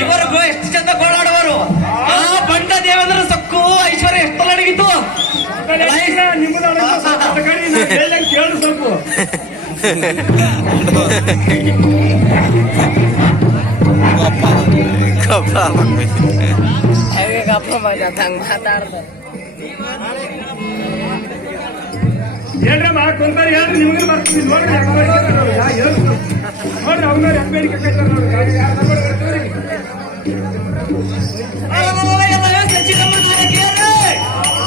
ಇವರಿಗೂ ಎಷ್ಟು ಚಂದ ಗೋಳಾಡುವರು. ಆ ಬಂಡ ದೇವೇಂದ್ರ ಸಕ್ಕು ಐಶ್ವರ್ಯ ಎಷ್ಟು ಅಡಗಿತ್ತು. ಏನ್ರ ಮಾಡ್ಕೊಂತಾರೆ ಹೇಳ್ರಿ, ನಿಮ್ಗೆ ಬರ್ತೀವಿ ನೋಡ್ರಿ. ನೋಡ್ರಿ ಅವ್ನ ಹೆಂಗ್ ಬೇಡಿಕೆ ಕಟ್ಟಾರ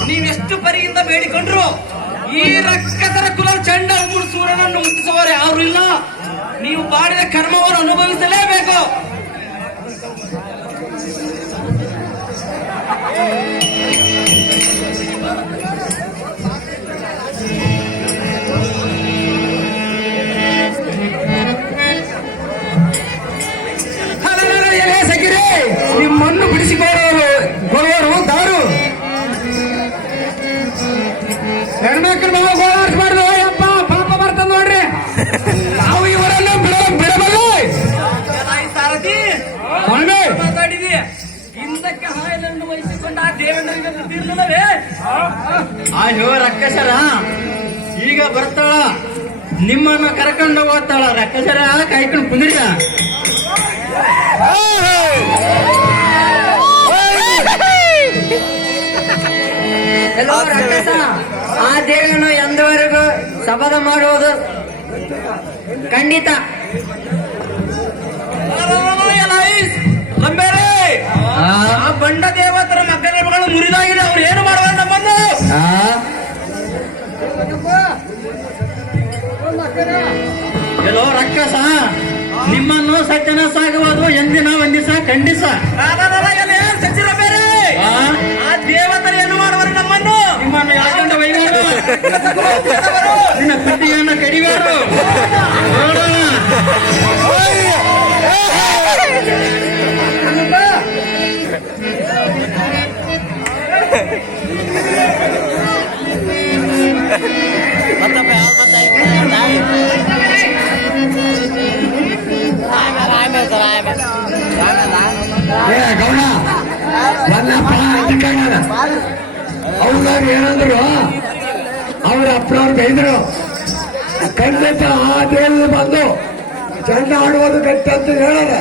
ನೀವೆಷ್ಟು ಪರಿಯಿಂದ ಬೇಡಿಕೊಂಡ್ರು ಈ ರಕ್ಕಸರ ಕುಲ ಚಂಡ ಸೂರ್ಯನನ್ನು ಮುಟ್ಟಿಸುವವರು ಯಾರು ಇಲ್ಲ. ನೀವು ಮಾಡಿದ ಕರ್ಮವನ್ನು ಅನುಭವಿಸಲೇಬೇಕು. ನಿಮ್ಮನ್ನು ಬಿಡಿಸಿಕೊಳ್ಳುವರು ದಾರು. ಹೆಣ್ಮಕ್ಳು ನಾವು ಗೋಳಾಡಿಸಬಾರ್ದು. ಯಪ್ಪ ಪಾಪ ಬರ್ತದ ನೋಡ್ರಿ. ತಿಳಿದಿಲ್ಲವೇ? ಅಯ್ಯೋ ರಕ್ಕಸರ ಈಗ ಬರ್ತಾಳ, ನಿಮ್ಮನ್ನು ಕರ್ಕೊಂಡು ಹೋಗ್ತಾಳ. ರಕ್ಕಸರ ಕಾಯ್ಕೊಂಡು ಕುಂದಿರ. ಎಲ್ಲೋ ರಕ್ಕಸ, ಆ ದೇವಿಯನ್ನು ಎಂದವರೆಗೂ ಶಪಥ ಮಾಡುವುದು ಖಂಡಿತ. ಲಂಬೇರೆ, ಆ ಬಂಡ ದೇವತರ ಮಕ್ಕಳು ಮುರಿದಾಗಿದೆ. ಅವ್ರು ಏನು ಮಾಡುವ ನಮ್ಮನ್ನು? ಎಲ್ಲೋ ರಕ್ಕಸ, ನಿಮ್ಮನ್ನು ಸಜ್ಜನ ಸಾಗುವುದು ಎಂದಿನ ಒಂದಿಸ ಖಂಡಿಸ. ಸಚಿವ ಬೇರೆ, ಆ ದೇವತರ ಏನು ಮಾಡುವರು ನಮ್ಮನ್ನು? ನಿಮ್ಮನ್ನು ಯಾಕಂಡ ವೈಗಾರು, ನಿನ್ನ ಕುಟ್ಟಿಯನ್ನು ಕಡಿವಾರು. ನೋಡೋಣ. ಗೌಡ ಬನ್ನಪ್ಪ ಅಂದ್ಕೊಂಡ ಅವ್ರು ಏನಂದ್ರು, ಅವ್ರ ಅಪ್ಪನವ್ರು ಬೈದ್ರು. ಖಂಡಿತ ಆ ದೇವರು ಬಂದು ಚೆಂಡ ಆಡುವುದು ಗಟ್ಟಿ ಅಂತ ಹೇಳಾರ.